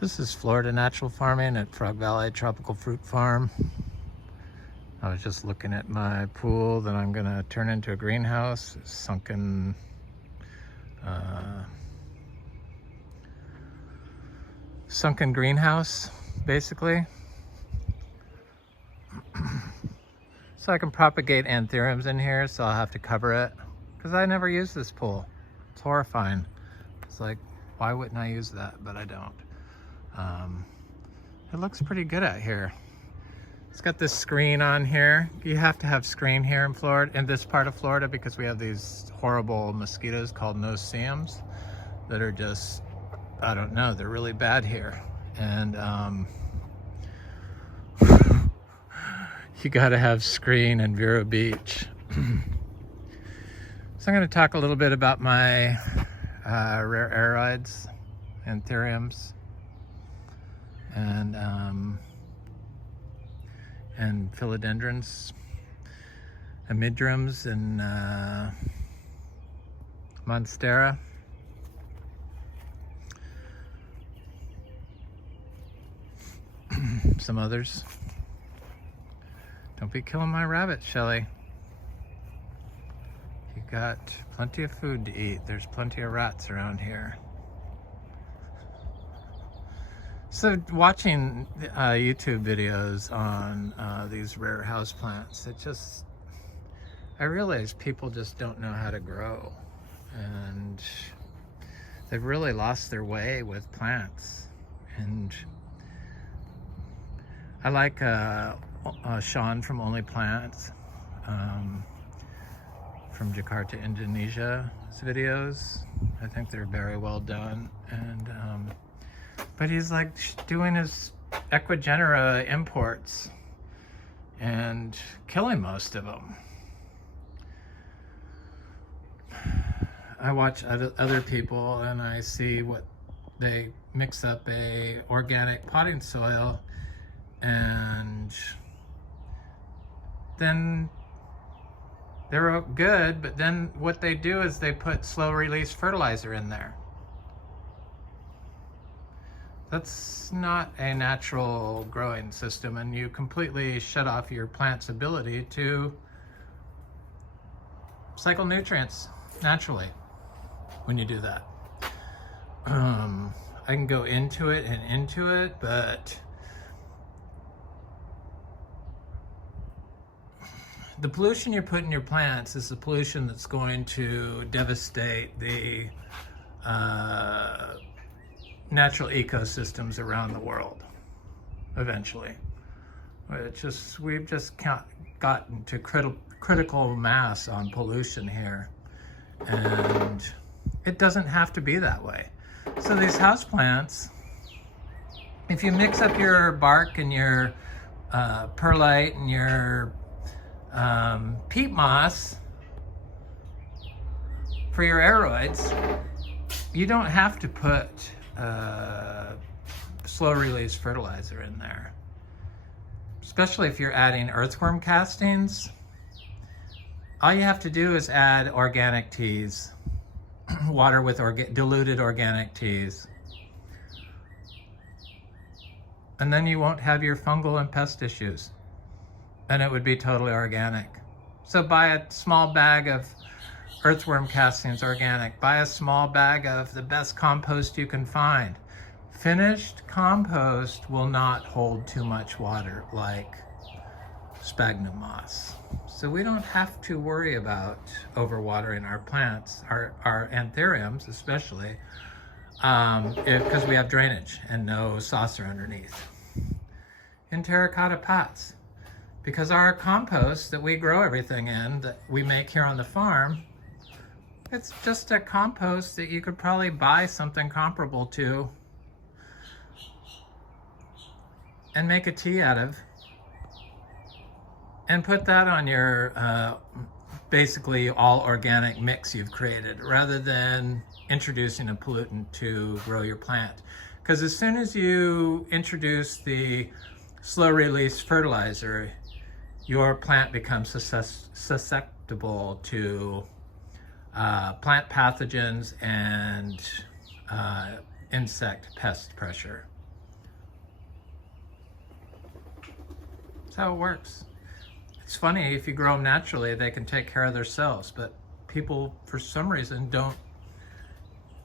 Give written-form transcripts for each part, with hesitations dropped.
This is Florida Natural Farming at Frog Valley Tropical Fruit Farm. I was just looking at my pool that I'm gonna turn into a greenhouse. It's sunken greenhouse, basically. So I can propagate anthuriums in here, so I'll have to cover it. Because I never use this pool. It's horrifying. It's like, why wouldn't I use that? But I don't. It looks pretty good out here. It's got this screen on here. You have to have screen here in Florida, in this part of Florida, because we have these horrible mosquitoes called no-see-ums that are just, I don't know, they're really bad here. And you gotta have screen in Vero Beach. So I'm gonna talk a little bit about my rare aroids, anthuriums, and philodendrons, amidrums, and monstera. Some others. Don't be killing my rabbits, Shelly. You got plenty of food to eat. There's plenty of rats around here. So watching YouTube videos on these rare houseplants, I realize people just don't know how to grow, and they've really lost their way with plants. And I like Sean from Only Plants, from Jakarta, Indonesia, his videos. I think they're very well done. And but he's like doing his equigenera imports and killing most of them. I watch other people and I see what they mix up a organic potting soil, and then they're good, but then what they do is they put slow release fertilizer in there. That's not a natural growing system, and you completely shut off your plant's ability to cycle nutrients naturally when you do that. I can go into it, but the pollution you put in your plants is the pollution that's going to devastate the natural ecosystems around the world eventually. We've just gotten to critical mass on pollution here, and it doesn't have to be that way. So these houseplants, if you mix up your bark and your perlite and your peat moss for your aroids, you don't have to put slow release fertilizer in there, especially if you're adding earthworm castings. All you have to do is add organic teas, water with diluted organic teas, and then you won't have your fungal and pest issues, and it would be totally organic. So buy a small bag of earthworm castings organic. Buy a small bag of the best compost you can find. Finished compost will not hold too much water like sphagnum moss. So we don't have to worry about overwatering our plants, our anthuriums especially, because we have drainage and no saucer underneath. In terracotta pots, because our compost that we grow everything in, that we make here on the farm, it's just a compost that you could probably buy something comparable to and make a tea out of, and put that on your basically all organic mix you've created, rather than introducing a pollutant to grow your plant. Because as soon as you introduce the slow release fertilizer, your plant becomes susceptible to plant pathogens and insect pest pressure. how it works. It's funny, if you grow them naturally, they can take care of themselves, but people, for some reason, don't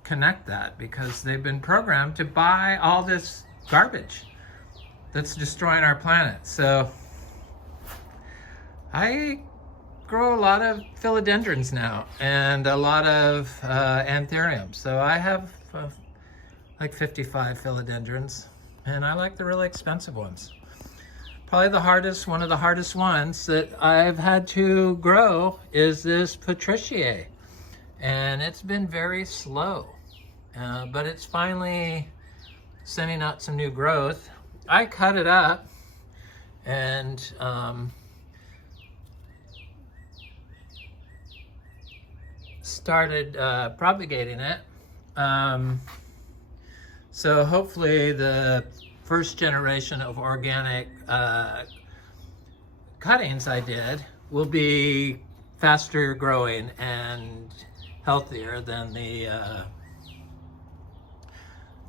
connect that because they've been programmed to buy all this garbage that's destroying our planet. So I grow a lot of philodendrons now and a lot of anthuriums. So I have like 55 philodendrons, and I like the really expensive ones. Probably one of the hardest ones that I've had to grow is this Patriciae. And it's been very slow, but it's finally sending out some new growth. I cut it up and started propagating it. So hopefully the first generation of organic cuttings I did will be faster growing and healthier than the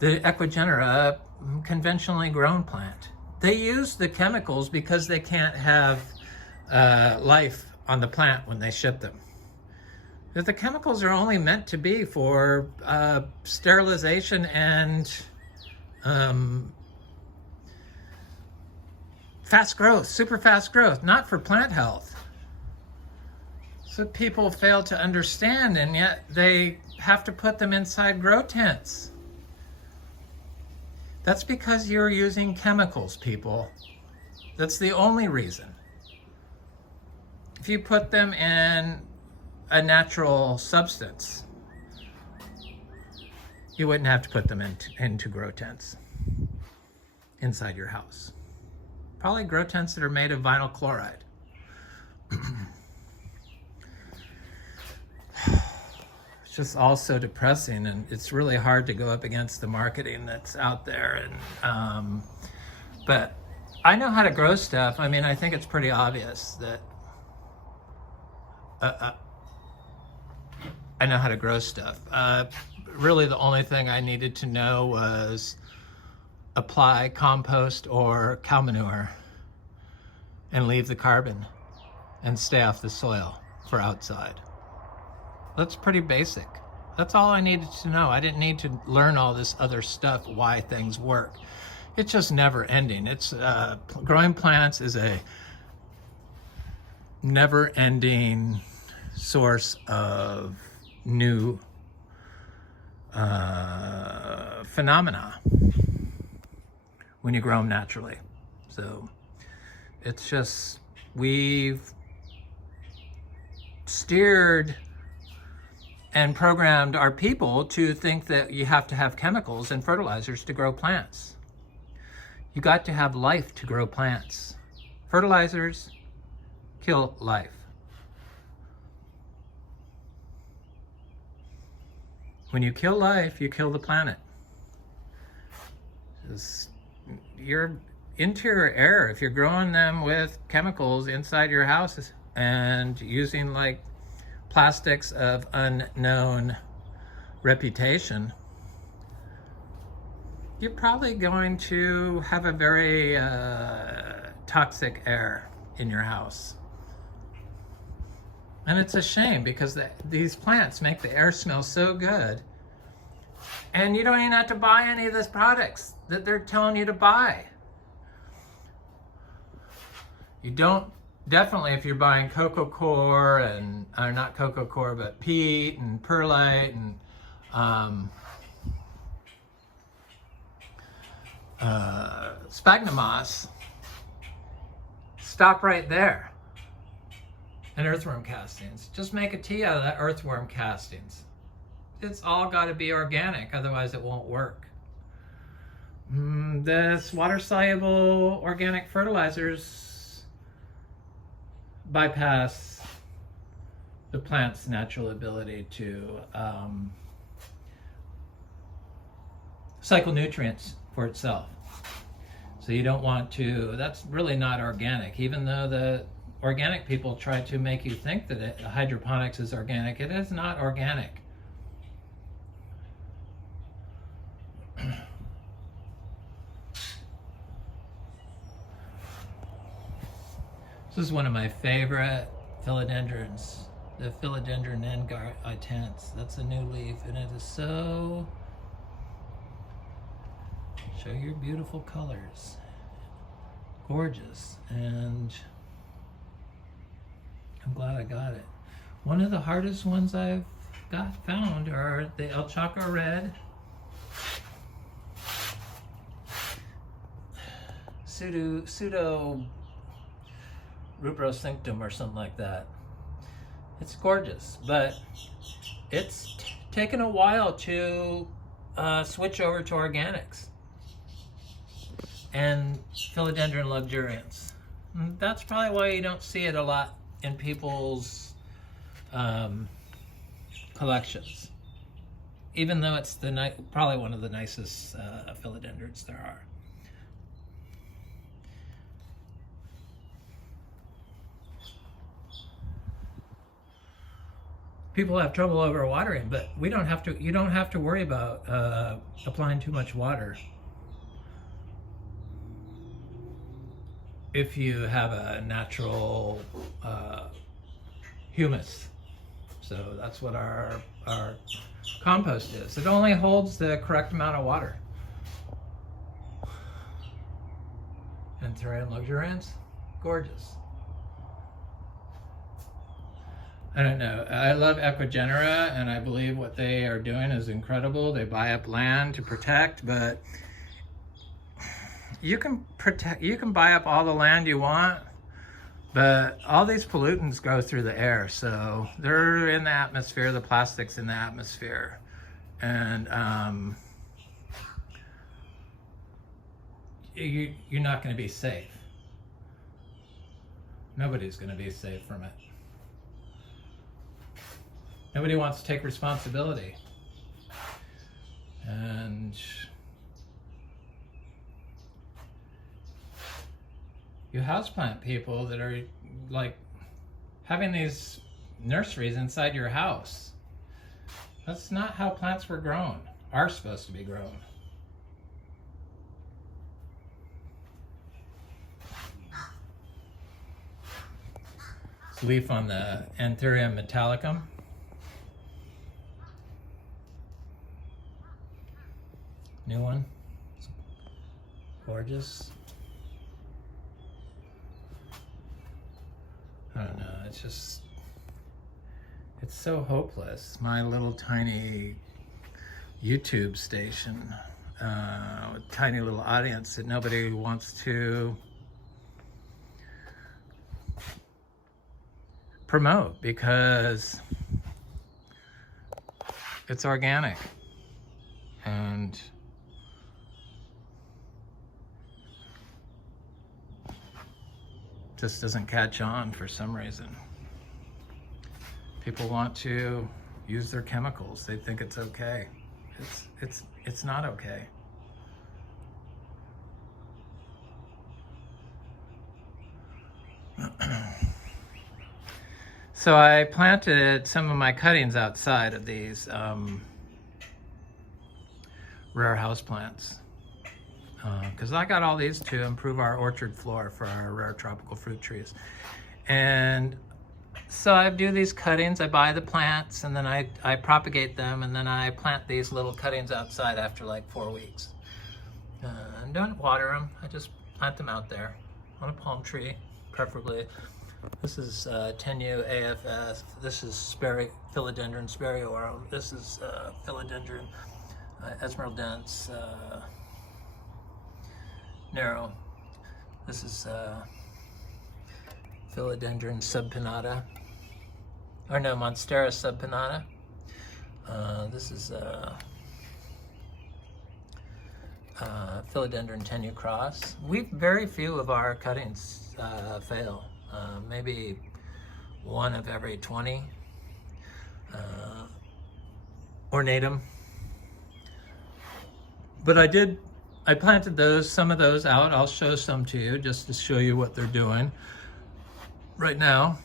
Equigenera conventionally grown plant. They use the chemicals because they can't have life on the plant when they ship them. But the chemicals are only meant to be for sterilization and fast growth, super fast growth, not for plant health. So people fail to understand, and yet they have to put them inside grow tents. That's because you're using chemicals, people. That's the only reason. If you put them in a natural substance, you wouldn't have to put them into grow tents inside your house. Probably grow tents that are made of vinyl chloride. It's just all so depressing, and it's really hard to go up against the marketing that's out there. And but I know how to grow stuff. I mean, I think it's pretty obvious that I know how to grow stuff. Really, the only thing I needed to know was apply compost or cow manure and leave the carbon and stay off the soil for outside. That's pretty basic. That's all I needed to know. I didn't need to learn all this other stuff, why things work. It's just never ending. It's growing plants is a never ending source of new phenomena when you grow them naturally. So it's just, we've steered and programmed our people to think that you have to have chemicals and fertilizers to grow plants. You got to have life to grow plants. Fertilizers kill life. When you kill life, you kill the planet. Your interior air, if you're growing them with chemicals inside your house and using like plastics of unknown reputation, you're probably going to have a very toxic air in your house. And it's a shame because these plants make the air smell so good, and you don't even have to buy any of those products that they're telling you to buy. You don't, definitely if you're buying coco coir and, or not coco coir, but peat and perlite and sphagnum moss, stop right there. And earthworm castings. Just make a tea out of that earthworm castings. It's all got to be organic, otherwise it won't work. This water-soluble organic fertilizers bypass the plant's natural ability to cycle nutrients for itself. So you don't want to, that's really not organic, even though the organic people try to make you think that hydroponics is organic. It is not organic. This is one of my favorite philodendrons, the Philodendron Gigantium. That's a new leaf, and it is so... Show your beautiful colors. Gorgeous, and I'm glad I got it. One of the hardest ones I've found are the El Chaco Red, pseudo Rubrocinctum or something like that. It's gorgeous, but it's taken a while to switch over to organics and Philodendron luxurians. That's probably why you don't see it a lot in people's collections, even though it's probably one of the nicest philodendrons there are. People have trouble overwatering, but we don't have to. You don't have to worry about applying too much water if you have a natural humus. So that's what our compost is. It only holds the correct amount of water. Anthurium luxurians, gorgeous. I don't know. I love Equigenera, and I believe what they are doing is incredible. They buy up land to protect, but you can buy up all the land you want, but all these pollutants go through the air, so they're in the atmosphere, the plastic's in the atmosphere, and you're not going to be safe. Nobody's going to be safe from it. Nobody wants to take responsibility. And you houseplant people that are like having these nurseries inside your house. That's not how plants were grown, are supposed to be grown. This leaf on the Anthurium metallicum. New one. Gorgeous. I don't know, it's just, it's so hopeless. My little tiny YouTube station, with tiny little audience that nobody wants to promote because it's organic and just doesn't catch on for some reason. People want to use their chemicals. They think it's okay. It's not okay. So I planted some of my cuttings outside of these rare houseplants. Because I got all these to improve our orchard floor for our rare tropical fruit trees. And so I do these cuttings, I buy the plants, and then I propagate them, and then I plant these little cuttings outside after like 4 weeks. And don't water them, I just plant them out there on a palm tree, preferably. This is Tenu AFS, this is Philodendron speriorum, this is Philodendron esmeraldense, narrow. This is Philodendron subpinnata, or no, Monstera subpinnata. This is Philodendron tenu cross. Very few of our cuttings fail. Maybe one of every 20. Ornatum. But I planted some of those out. I'll show some to you just to show you what they're doing right now.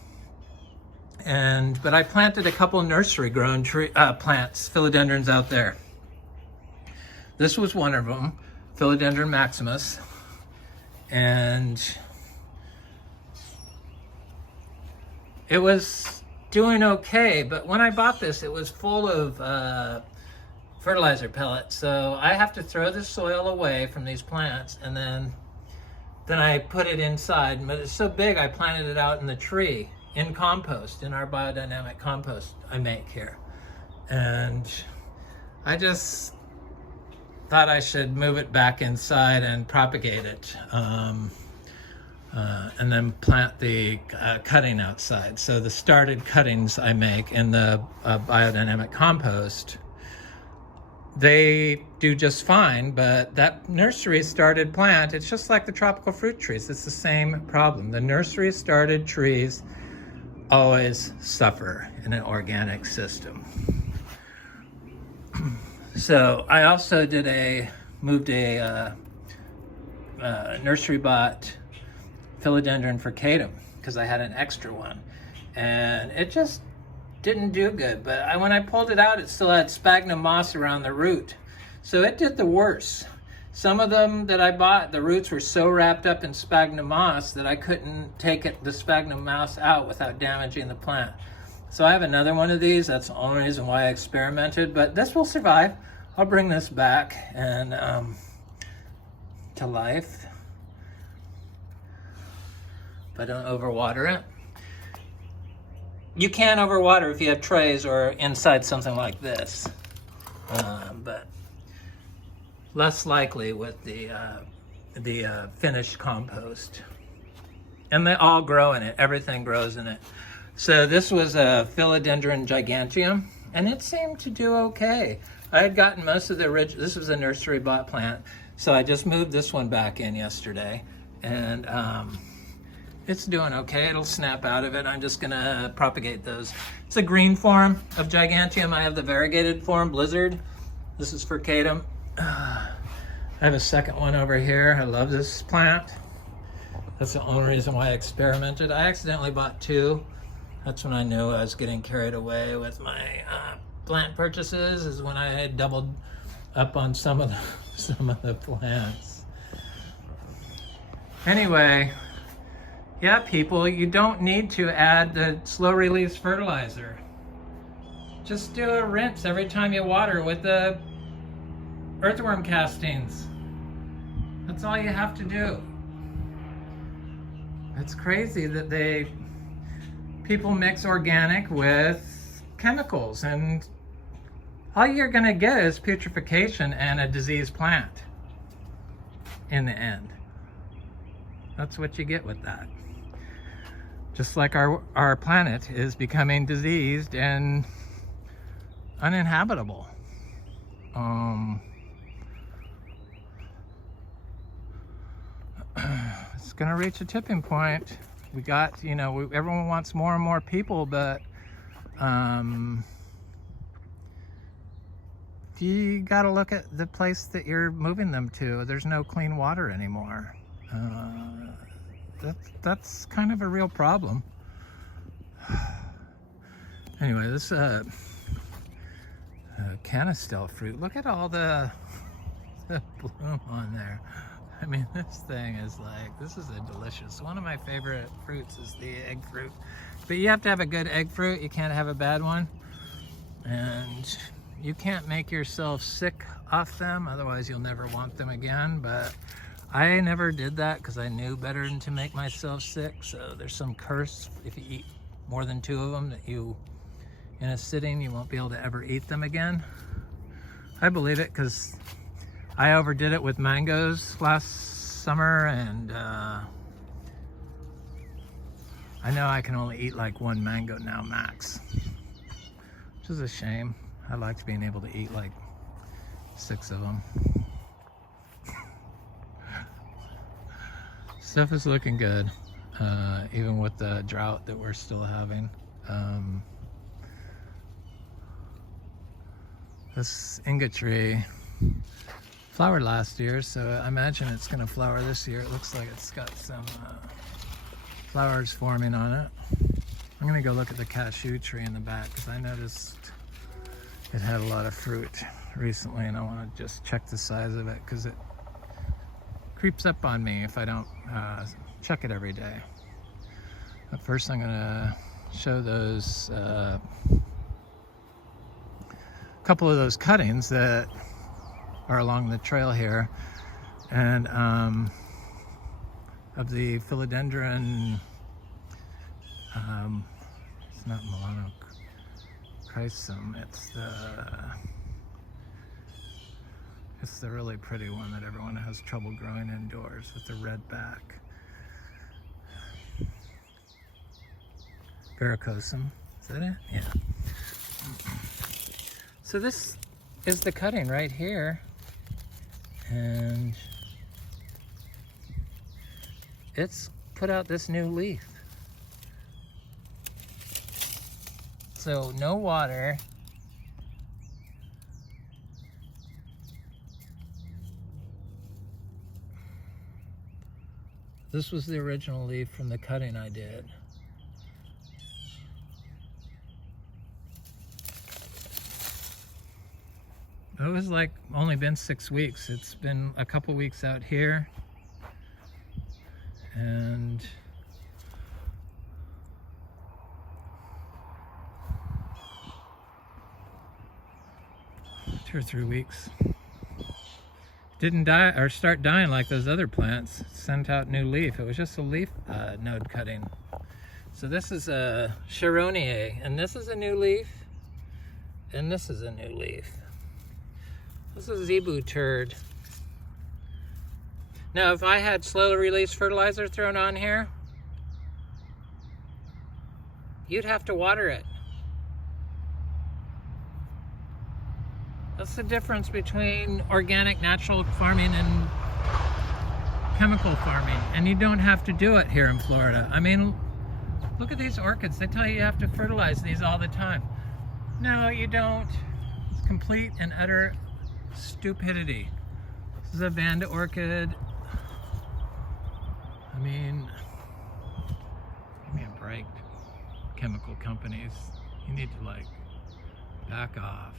But I planted a couple nursery grown plants, philodendrons out there. This was one of them, Philodendron Maximus. And it was doing okay, but when I bought this, it was full of fertilizer pellets. So I have to throw the soil away from these plants, and then I put it inside. But it's so big, I planted it out in the tree in compost, in our biodynamic compost I make here. And I just thought I should move it back inside and propagate it. And then plant the cutting outside. So the started cuttings I make in the biodynamic compost, they do just fine, but that nursery started plant, it's just like the tropical fruit trees. It's the same problem. The nursery started trees always suffer in an organic system. So I also moved a nursery bought Philodendron Gigantium because I had an extra one, and it just didn't do good. But when I pulled it out, it still had sphagnum moss around the root, so it did the worst. Some of them that I bought, the roots were so wrapped up in sphagnum moss that I couldn't take the sphagnum moss out without damaging the plant. So I have another one of these. That's the only reason why I experimented, but this will survive. I'll bring this back and to life, but don't overwater it. You can overwater if you have trays or inside something like this, but less likely with the finished compost. And they all grow in it. Everything grows in it. So this was a Philodendron Gigantium, and it seemed to do okay. I had gotten most of the original. This was a nursery bought plant, so I just moved this one back in yesterday, and it's doing okay. It'll snap out of it. I'm just gonna propagate those. It's a green form of Gigantium. I have the variegated form, Blizzard. This is for Catum. I have a second one over here. I love this plant. That's the only reason why I experimented. I accidentally bought two. That's when I knew I was getting carried away with my plant purchases, is when I had doubled up on some of the plants. Anyway, yeah, people, you don't need to add the slow release fertilizer. Just do a rinse every time you water with the earthworm castings. That's all you have to do. It's crazy that people mix organic with chemicals, and all you're gonna get is putrefaction and a diseased plant in the end. That's what you get with that. Just like our planet is becoming diseased and uninhabitable. It's gonna reach a tipping point. We got, everyone wants more and more people, but you gotta look at the place that you're moving them to. There's no clean water anymore. That's kind of a real problem. Anyway, this Cashew fruit, look at all the bloom on there. I mean, this thing is this is a delicious. One of my favorite fruits is the egg fruit. But you have to have a good egg fruit. You can't have a bad one. And you can't make yourself sick off them, otherwise you'll never want them again. But I never did that because I knew better than to make myself sick. So there's some curse if you eat more than 2 of them, that in a sitting, you won't be able to ever eat them again. I believe it because I overdid it with mangoes last summer, and I know I can only eat like 1 mango now max, which is a shame. I liked being able to eat like 6 of them. Stuff is looking good, even with the drought that we're still having. This Imbe tree flowered last year, so I imagine it's going to flower this year. It looks like it's got some flowers forming on it. I'm going to go look at the cashew tree in the back because I noticed it had a lot of fruit recently, and I want to just check the size of it because it creeps up on me if I don't check it every day. But first I'm going to show those couple of those cuttings that are along the trail here, and of the Philodendron, it's not Melanochrysum, it's the really pretty one that everyone has trouble growing indoors with the red back. Verucosum, is that it? Yeah. So this is the cutting right here, and it's put out this new leaf. So no water. This was the original leaf from the cutting I did. It was like only been 6 weeks. It's been a couple weeks out here, and two or 3 weeks. Didn't die or start dying like those other plants. Sent out new leaf. It was just a leaf node cutting. So this is a Sharoniae, and this is a new leaf, and this is a new leaf. This is zebu turd. Now, if I had slowly released fertilizer thrown on here, you'd have to water it. That's the difference between organic, natural farming and chemical farming. And you don't have to do it here in Florida. I mean, look at these orchids. They tell you have to fertilize these all the time. No, you don't. It's complete and utter stupidity. This is a Vanda orchid. I mean, give me a break, chemical companies. You need to like back off.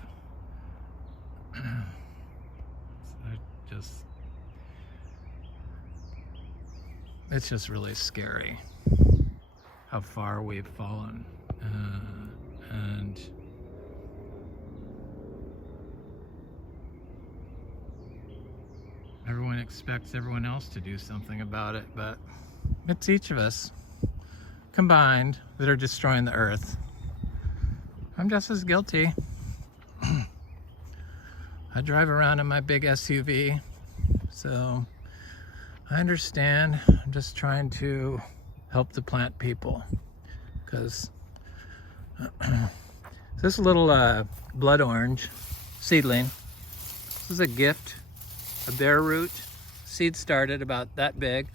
It's just really scary how far we've fallen, and everyone expects everyone else to do something about it, but it's each of us combined that are destroying the earth. I'm just as guilty. I drive around in my big SUV, so I understand. I'm just trying to help the plant people, because this little blood orange seedling, this is a gift, a bare root, seed started about that big,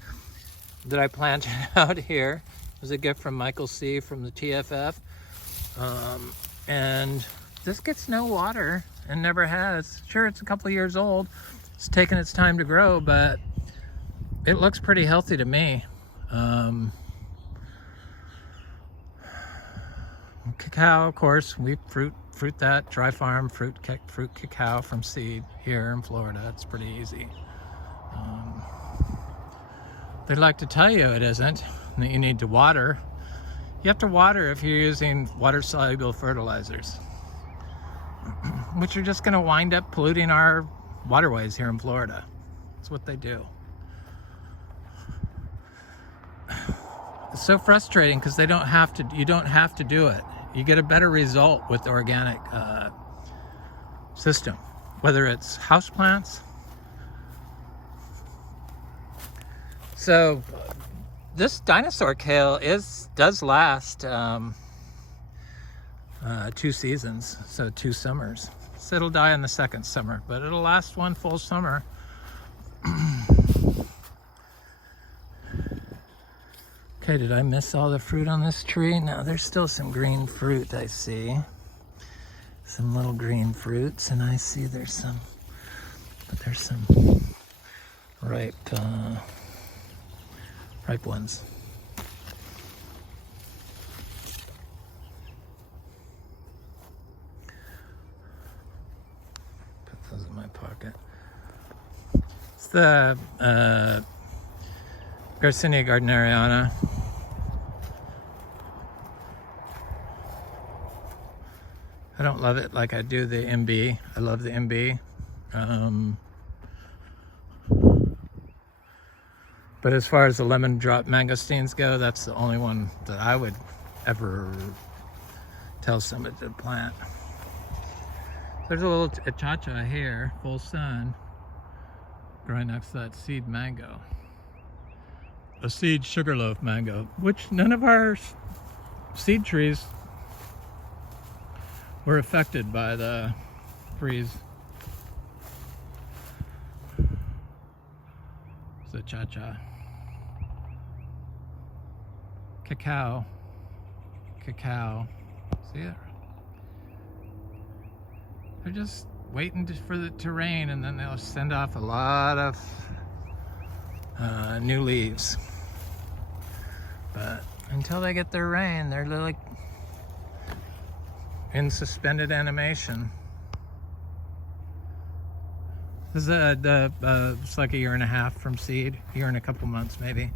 that I planted out here. It was a gift from Michael C. from the TFF, and this gets no water and never has. Sure, it's a couple of years old. It's taken its time to grow, but it looks pretty healthy to me. Cacao, of course, we fruit that, dry farm, fruit cacao from seed here in Florida. It's pretty easy. They'd like to tell you it isn't, that you need to water. You have to water if you're using water-soluble fertilizers, which are just going to wind up polluting our waterways here in Florida. That's what they do. It's so frustrating because they don't have to. You don't have to do it. You get a better result with the organic system, whether it's houseplants. So this dinosaur kale does last 2 seasons, so 2 summers. So it'll die in the second summer, but it'll last 1 full summer. Okay, did I miss all the fruit on this tree? No, there's still some green fruit I see. Some little green fruits, and I see there's some ripe ones. Put those in my pocket. It's the Garcinia gardneriana. I don't love it like I do the Imbe. I love the Imbe. But as far as the lemon drop mangosteens go, that's the only one that I would ever tell somebody to plant. There's a little cha-cha here, full sun, growing next to that seed mango. A seed sugarloaf mango, which none of our seed trees were affected by the freeze. It's a cha-cha. Cacao. Cacao. See it? They're just waiting for it to rain, and then they'll send off a lot of new leaves. But until they get their rain, they're like in suspended animation. This is it's like a year and a half from seed, year and a couple months maybe.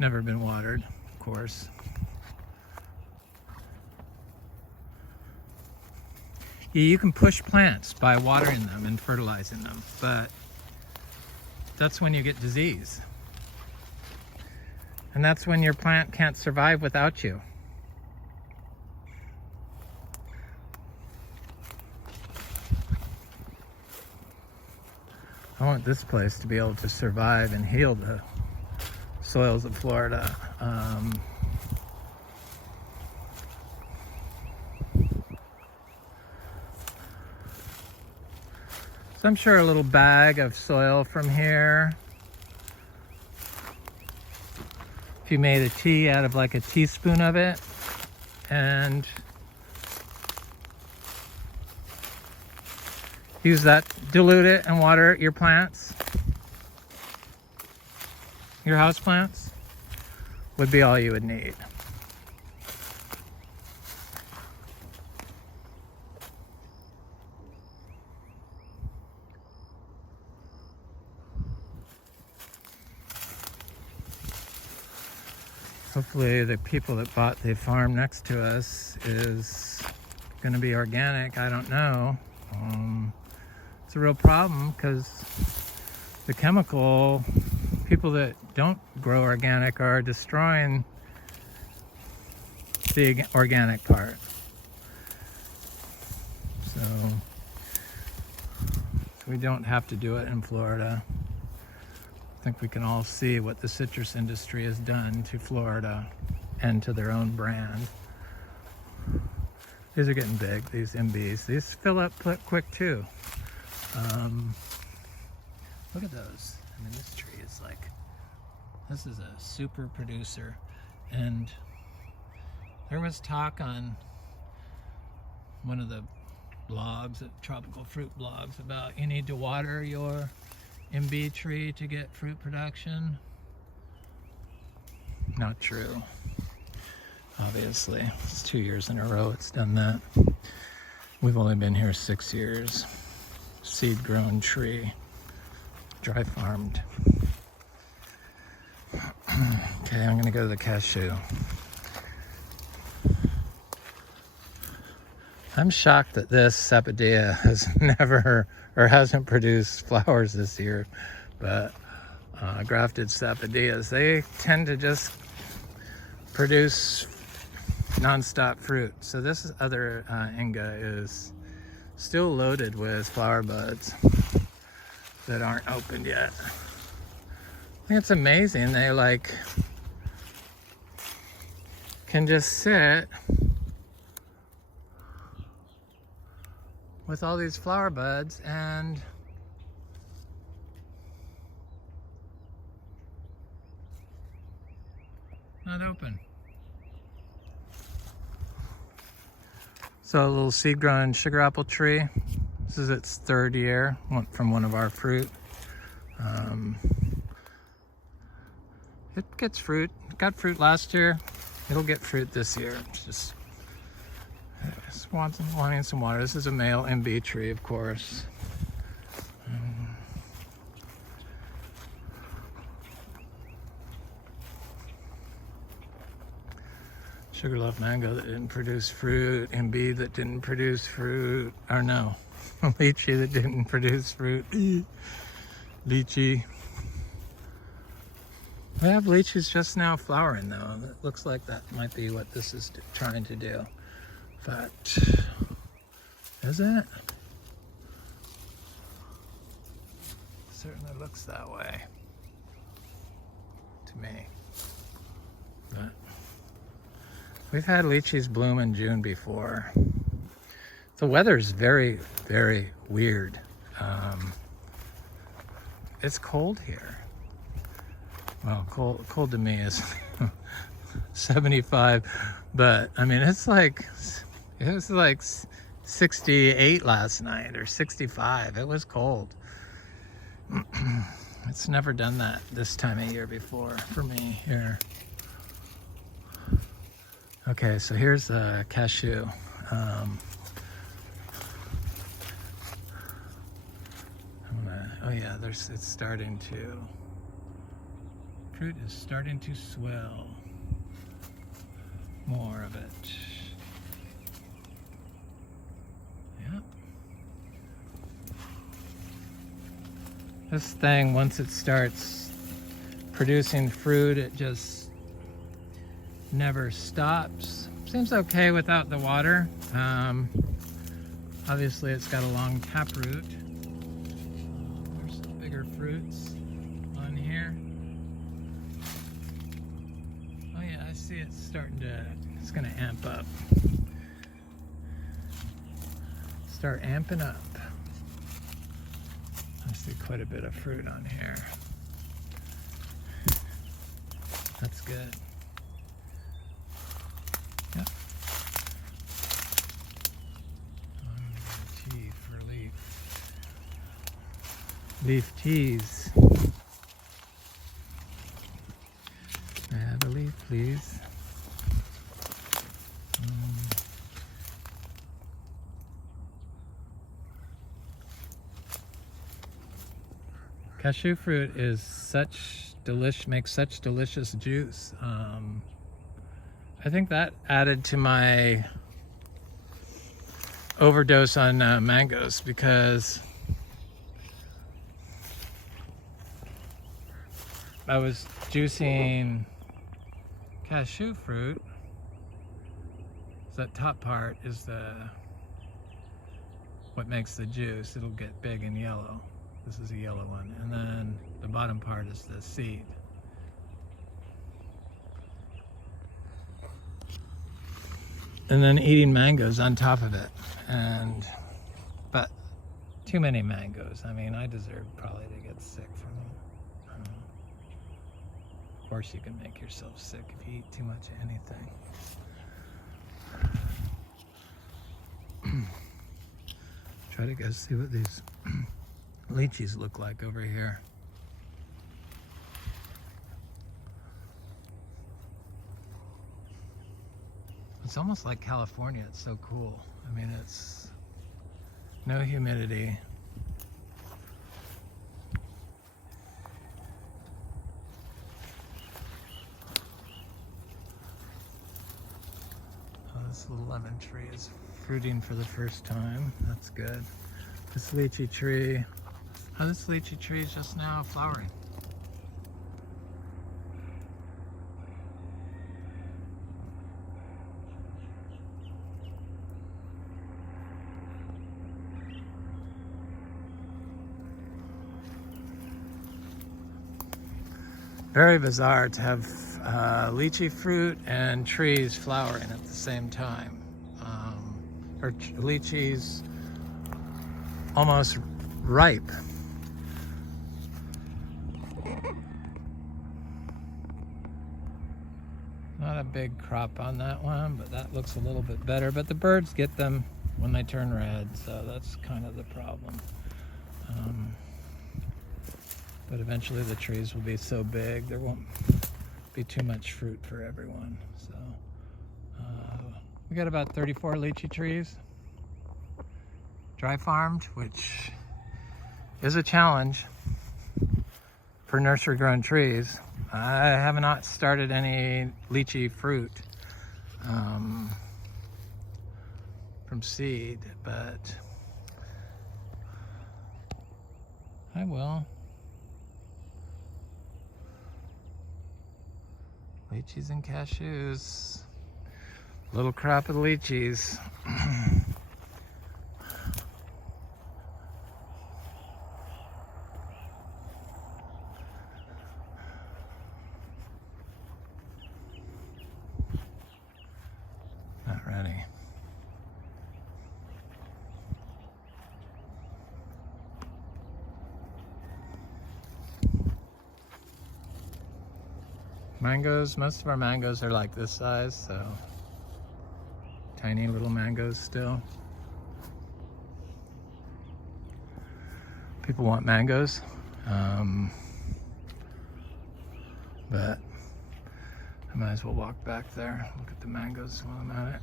Never been watered, of course. You can push plants by watering them and fertilizing them, but that's when you get disease. And that's when your plant can't survive without you. I want this place to be able to survive and heal the soils of Florida. So I'm sure a little bag of soil from here. If you made a tea out of like a teaspoon of it, and use that, dilute it and water your plants, your house plants, would be all you would need. Hopefully the people that bought the farm next to us is going to be organic. I don't know. It's a real problem because the chemical people that don't grow organic are destroying the organic part. So we don't have to do it in Florida. I think we can all see what the citrus industry has done to Florida and to their own brand. These are getting big, these Imbes. These fill up quick too. Look at those. I mean, this tree is like, this is a super producer. And there was talk on one of the blogs, tropical fruit blogs, about you need to water your Imbe tree to get fruit production. Not true. Obviously, it's 2 years in a row it's done that. We've only been here 6 years. Seed grown tree, dry farmed. Okay, I'm gonna go to the cashew. I'm shocked that this sapodilla has never or hasn't produced flowers this year, but grafted sapodillas, they tend to just produce non-stop fruit. So this other Inga is still loaded with flower buds that aren't opened yet. I think it's amazing. They like can just sit with all these flower buds and not open. So a little seed grown sugar apple tree. This is its 3rd year from one of our fruit. It gets fruit. It got fruit last year. It'll get fruit this year. It's just wanting some water. This is a male Imbe tree, of course. Sugarloaf mango that didn't produce fruit, Imbe that didn't produce fruit, or no, lychee that didn't produce fruit, lychee. We have lychees just now flowering though. It looks like that might be what this is trying to do. But, is it? Certainly looks that way to me. But we've had lychees bloom in June before. The weather's very, very weird. It's cold here. Well, cold to me is 75, but I mean, it was like 68 last night or 65. It was cold. It's never done that this time of year before for me here. Okay, so here's a cashew. Oh yeah, it's starting to, fruit is starting to swell. More of it. Yep. This thing, once it starts producing fruit, it just never stops. Seems okay without the water. Obviously it's got a long taproot. There's some bigger fruits on here. Oh yeah, I see it's starting to, it's gonna amp up. Start amping up. I see quite a bit of fruit on here. That's good. Yep. Tea for leaf. Leaf teas. May I have a leaf, please? Cashew fruit is makes such delicious juice. I think that added to my overdose on mangoes, because I was juicing cashew fruit. So that top part is what makes the juice. It'll get big and yellow. This is a yellow one. And then the bottom part is the seed. And then eating mangoes on top of it. But too many mangoes. I mean, I deserve probably to get sick from them. Of course you can make yourself sick if you eat too much of anything. Try to go see what these lychees look like over here. It's almost like California. It's so cool. I mean, it's no humidity. Oh, this little lemon tree is fruiting for the first time. That's good. This lychee tree. Oh, this lychee tree is just now flowering. Very bizarre to have lychee fruit and trees flowering at the same time. Or lychees almost ripe. Not a big crop on that one, but that looks a little bit better. But the birds get them when they turn red, so that's kind of the problem. But eventually the trees will be so big, there won't be too much fruit for everyone. So we got about 34 lychee trees, dry farmed, which is a challenge for nursery grown trees. I have not started any lychee fruit. from seed, but I will. Lychees and cashews. Little crop of lychees. Not ready. Mangoes, most of our mangoes are like this size, so tiny little mangoes still. People want mangoes, but I might as well walk back there, look at the mangoes while I'm at it.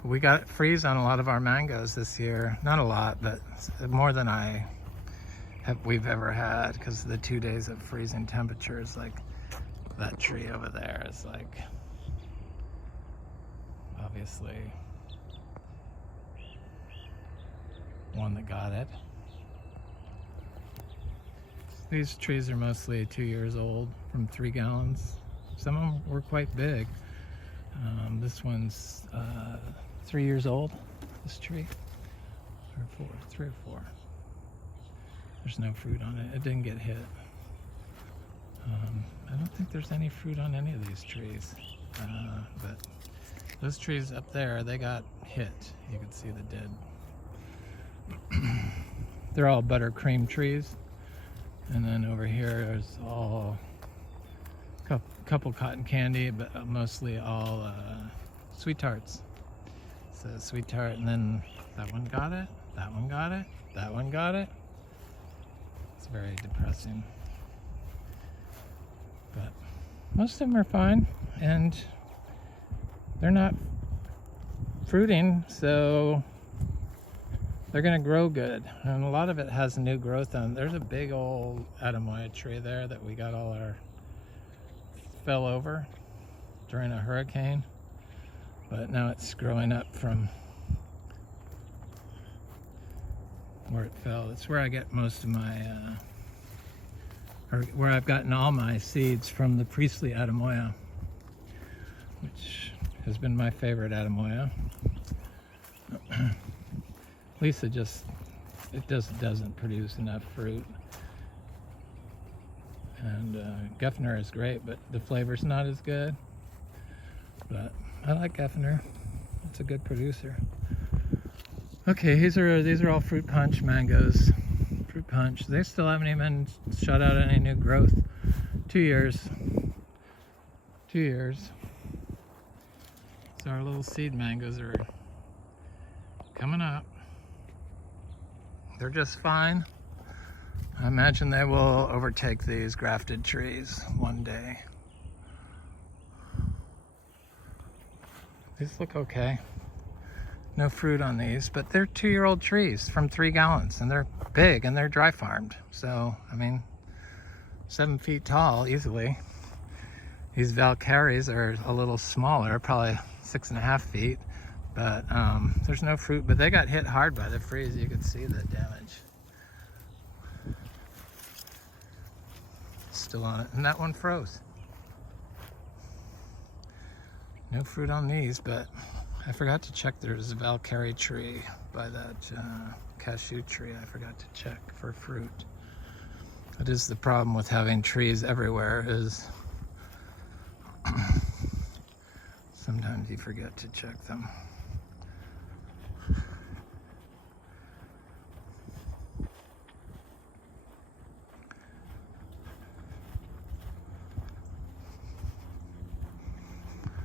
But we got freeze on a lot of our mangoes this year. Not a lot, but more than we've ever had, because the 2 days of freezing temperatures. Like that tree over there is like, obviously one that got it. These trees are mostly 2 years old, from 3 gallons. Some of them were quite big. This one's 3 years old, this tree, or 3 or 4. There's no fruit on it. It didn't get hit. I don't think there's any fruit on any of these trees, but those trees up there, they got hit. You can see the dead. They're all buttercream trees, and then over here there's all couple cotton candy, but mostly all sweet tarts. So sweet tart, and then that one got it, that one got it, that one got it. It's very depressing. But most of them are fine, and they're not fruiting, so they're gonna grow good. And a lot of it has new growth on. There's a big old Ademoya tree there that we got fell over during a hurricane. But now it's growing up from where it fell. It's where I get most of my, or where I've gotten all my seeds from, the Priestley Ademoya, which has been my favorite Ademoya. Lisa it just doesn't produce enough fruit. And Geffner is great, but the flavor's not as good. But I like Geffner. It's a good producer. Okay, these are all fruit punch mangoes. Fruit punch. They still haven't even shot out any new growth. 2 years. 2 years. So our little seed mangoes are coming up. They're just fine. I imagine they will overtake these grafted trees one day. These look okay. No fruit on these, but they're 2-year-old trees from 3 gallons, and they're big, and they're dry farmed. So, I mean, 7 feet tall easily. These Valkyries are a little smaller, probably 6.5 feet, but there's no fruit. But they got hit hard by the freeze. You can see the damage still on it, and that one froze. No fruit on these, but I forgot to check. There's a Valkyrie tree by that cashew tree. I forgot to check for fruit. That is the problem with having trees everywhere, is sometimes you forget to check them.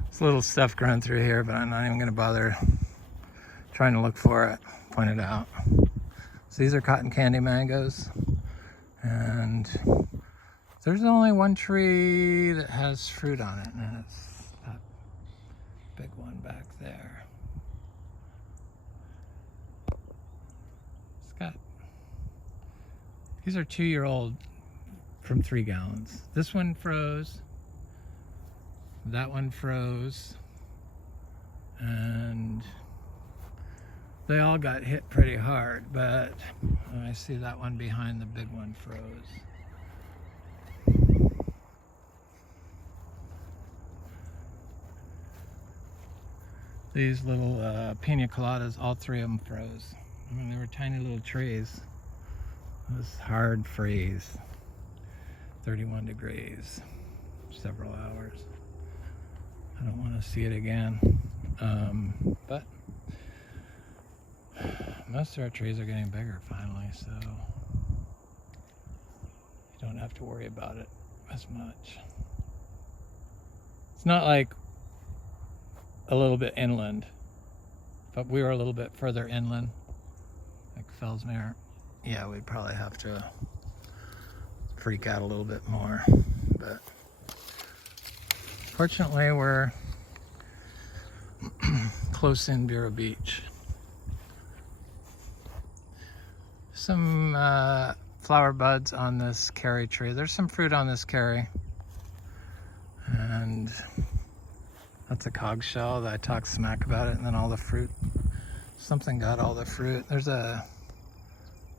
There's little stuff growing through here, but I'm not even going to bother trying to look for it, point it out. So these are cotton candy mangoes, and there's only one tree that has fruit on it, and it's that big one back there. It's got These are 2-year-old from 3 gallons. This one froze. That one froze. And they all got hit pretty hard, but I see that one behind the big one froze. These little pina coladas, all 3 of them froze. I mean, they were tiny little trees. It was hard freeze. 31 degrees, several hours. I don't want to see it again. But most of our trees are getting bigger finally, so you don't have to worry about it as much. It's not like a little bit inland, but we were a little bit further inland, like Fellsmere. Yeah, we'd probably have to freak out a little bit more, but fortunately we're close in Vero Beach. Some flower buds on this cherry tree. There's some fruit on this cherry, and that's a cog shell that I talked smack about it, and then all the fruit. Something got all the fruit. There's a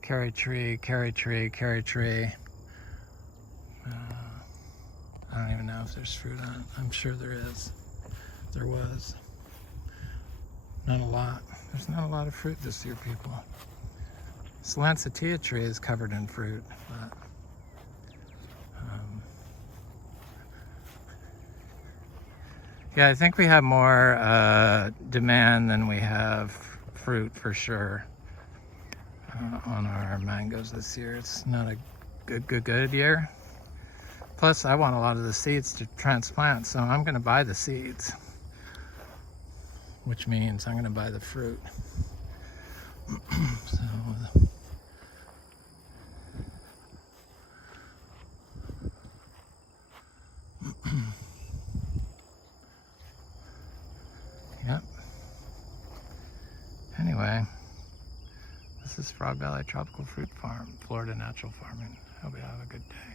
cherry tree, cherry tree, cherry tree. I don't even know if there's fruit on it. I'm sure there is. There was. Not a lot. There's not a lot of fruit this year, people. This Lancettia tree is covered in fruit, but yeah, I think we have more demand than we have fruit for sure on our mangoes this year. It's not a good year. Plus, I want a lot of the seeds to transplant, so I'm going to buy the seeds, which means I'm going to buy the fruit. So, yep. Anyway, this is Frog Valley Tropical Fruit Farm, Florida Natural Farming. Hope you have a good day.